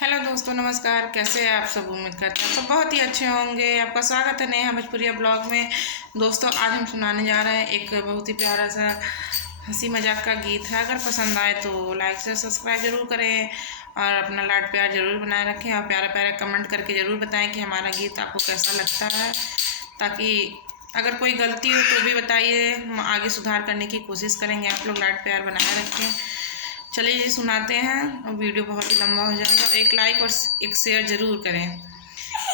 Hello दोस्तों, नमस्कार। कैसे हैं आप सब? उम्मीद करते हैं तो बहुत ही अच्छे होंगे। आपका स्वागत है नेहा भोजपुरिया ब्लॉग में। दोस्तों, आज हम सुनाने जा रहे हैं एक बहुत ही प्यारा सा हंसी मजाक का गीत है। अगर पसंद आए तो लाइक से सब्सक्राइब जरूर करें और अपना लाड प्यार जरूर बनाए रखें और प्यारा प्यारा कमेंट करके ज़रूर बताएं कि हमारा गीत आपको कैसा लगता है, ताकि अगर कोई गलती हो तो भी बताइए, हम आगे सुधार करने की कोशिश करेंगे। आप लोग लाड प्यार बनाए रखें। चलिए जी सुनाते हैं। वीडियो बहुत ही लंबा हो जाएगा, एक लाइक और एक शेयर ज़रूर करें।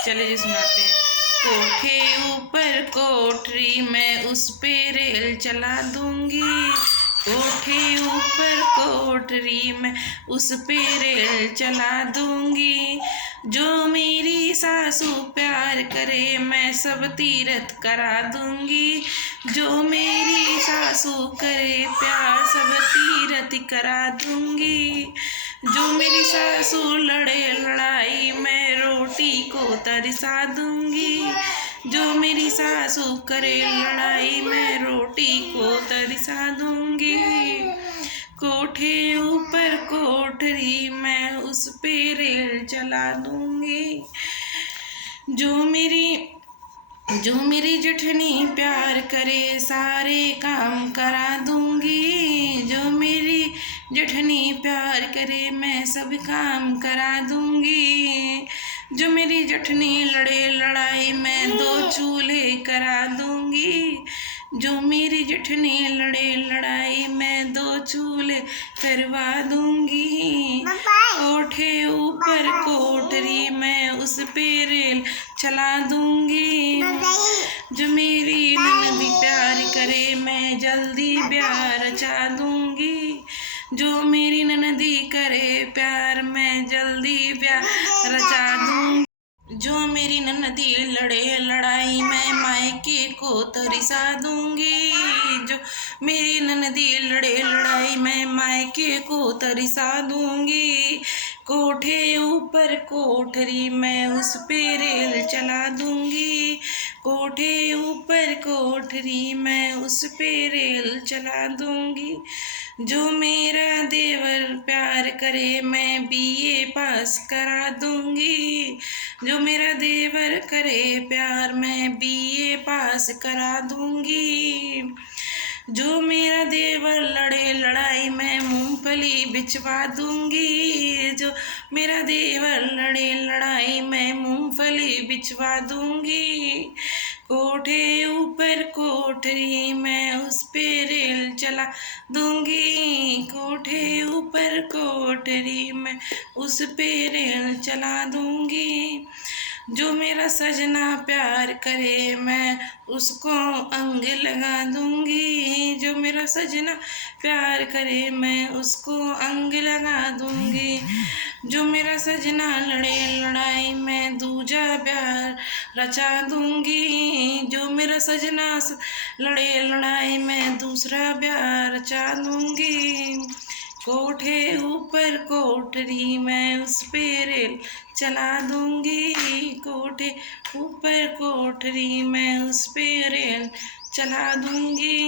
चलिए जी सुनाते हैं। कोठे ऊपर कोठरी मैं उस पे रेल चला दूंगी। कोठे ऊपर कोठरी मैं उस पे रेल चला दूंगी। जो मेरी सासू प्यार करे मैं सब तीरथ करा दूंगी। जो मेरी सासू करे प्यार सब तीरथ करा दूंगी। जो मेरी सासू लड़े लड़ाई मैं रोटी को तरसा दूंगी। जो मेरी सासू करे लड़ाई मैं रोटी को तरसा दूंगी। कोठे ऊपर कोठरी मैं उस पे रेल चला दूंगी। जो मेरी जेठनी प्यार करे सारे काम करा दूंगी। जो मेरी जेठनी प्यार करे मैं सब काम करा दूंगी। जो मेरी जेठनी लड़े लड़ाई मैं 2 चूल्हे करा दूंगी। जो मेरी जेठनी लड़े लड़ाई मैं 2 चूल्हे करवा दूंगी। कोठे ऊपर कोठरी मैं उस पे रेल चला दूंगी। जो मेरी ननदी प्यार करे मैं जल्दी ब्याह रचा दूंगी। जो मेरी ननदी करे प्यार मैं जल्दी ब्याह रचा दूंगी। जो मेरी ननदी लड़े लड़ाई मैं मायके को तरसा दूंगी। जो मेरी ननदी लड़े लड़ाई मैं मायके को तरसा दूंगी। कोठे ऊपर कोठरी मैं उस पे रेल चला दूंगी। कोठे ऊपर कोठरी मैं उस पे रेल चला दूंगी। जो मेरा देवर प्यार करे मैं BA पास करा दूंगी। जो मेरा देवर करे प्यार मैं BA पास करा दूंगी। जो मेरा देवर लड़े लड़ाई मैं मूंगफली बिचवा दूंगी। जो मेरा देवर लड़े लड़ाई मैं मूंगफली बिचवा दूंगी। कोठे ऊपर कोठरी मैं उस पे रेल चला दूंगी। कोठे ऊपर कोठरी मैं उस पे रेल चला दूंगी। जो मेरा सजना प्यार करे मैं उसको अंग लगा दूंगी। जो मेरा सजना प्यार करे मैं उसको अंग लगा दूंगी। जो मेरा सजना लड़े लड़ाई मैं दूजा प्यार रचा दूंगी। जो मेरा सजना लड़े लड़ाई मैं दूसरा प्यार रचा दूंगी। कोठे ऊपर कोठरी मैं उस पे रेल चला दूंगी। कोठे ऊपर कोठरी मैं उस पे रेल चला दूंगी।